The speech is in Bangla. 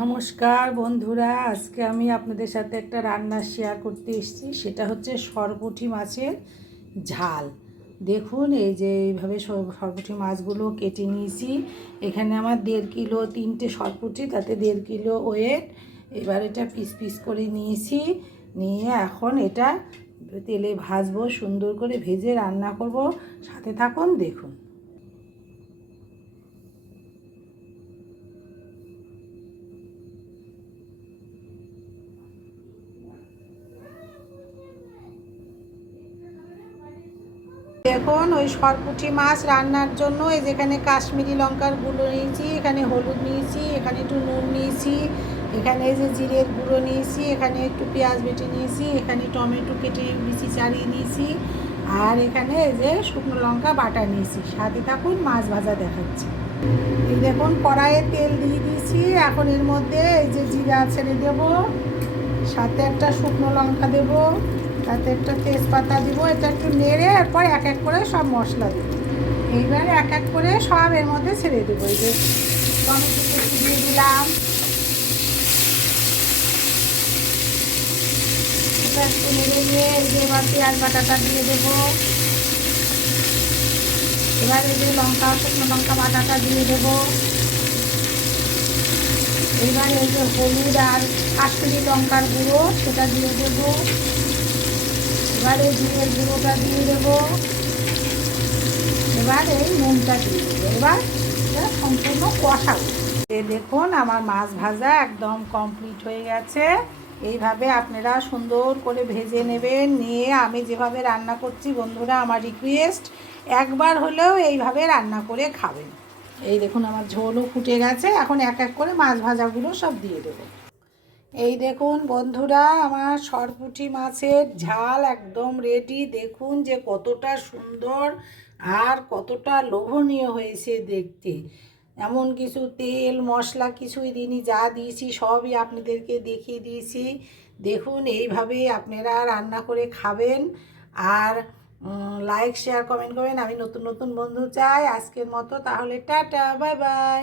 নমস্কার বন্ধুরা, আজকে আমি আপনাদের সাথে একটা রান্না শেয়ার করতে এসেছি। সেটা হচ্ছে সরপুঁটি মাছের ঝাল। দেখুন, এই যে এইভাবে সরপুঁটি মাছগুলো কেটে নিয়েছি। এখানে আমার 1.5 কিলো, 3টে সরপুঁটি, তাতে 1.5 কিলো ওয়েট। এবার এটা পিস পিস করে নিয়েছি, নিয়ে এখন এটা তেলে ভাজবো, সুন্দর করে ভেজে রান্না করব। সাথে থাকুন, দেখুন। দেখুন, ওই সরপুঁটি মাছ রান্নার জন্য এই যেখানে কাশ্মীরি লঙ্কার গুঁড়ো নিয়েছি, এখানে হলুদ নিয়েছি, এখানে একটু নুন নিয়েছি, এখানে এই যে জিরের গুঁড়ো নিয়েছি, এখানে একটু পেঁয়াজ বেটে নিয়েছি, এখানে টমেটো কেটে বিচি ছাড়িয়ে নিয়েছি, আর এখানে এই যে শুকনো লঙ্কা বাটা নিয়েছি। সাথে থাকুন, মাছ ভাজা দেখাচ্ছি। এই দেখুন, কড়াইয়ে তেল দিয়ে দিয়েছি। এখন এর মধ্যে এই যে জিরা ছেড়ে দেবো, সাথে একটা শুকনো লঙ্কা দেবো, তাতে একটা তেজপাতা দিব। এটা একটু নেড়ে এরপর এক এক করে সব মশলা দেবো। এইবার এক এক করে সব এর মধ্যে ছেড়ে দেবো। এই যে টমেটো কুচি দিয়ে দিলাম, এটা একটু নেড়ে নিয়ে এই যে এবার পেঁয়াজ বাটাটা দিয়ে দেবো। এবার এই যে শুকনো লঙ্কা বাটাটা দিয়ে দেবো। এবার এই যে হলুদ আর কাশ্মীরি লঙ্কার গুঁড়ো সেটা দিয়ে দেবো। এবার এই জিরের গুঁড়োটা দিয়ে দেবো। এবার এই নুনটা দিয়ে দেবো। এবার এটা সম্পূর্ণ কষাবো। দেখুন, আমার মাছ ভাজা একদম কমপ্লিট হয়ে গেছে। এইভাবে আপনারা সুন্দর করে ভেজে নেবেন। নিয়ে আমি যেভাবে রান্না করছি, বন্ধুরা, আমার রিকোয়েস্ট, একবার হলেও এইভাবে রান্না করে খাবেন। এই দেখুন, আমার ঝোলও ফুটে গেছে। এখন এক এক করে মাছ ভাজাগুলো সব দিয়ে দেবো। এই দেখুন বন্ধুরা, আমার সরপুঁটি মাছের ঝাল একদম রেডি। দেখুন যে কতটা সুন্দর আর কতটা লোভনীয় হয়েছে দেখতে। এমন কিছু তেল মশলা কিছুই দিইনি, যা দিয়েছি সবই আপনাদেরকে দেখিয়ে দিয়েছি। দেখুন, এইভাবে আপনারা রান্না করে খাবেন। আর লাইক শেয়ার কমেন্ট করবেন। আমি নতুন নতুন বন্ধু চাই। আজকের মতো তাহলে টাটা, বাই বাই।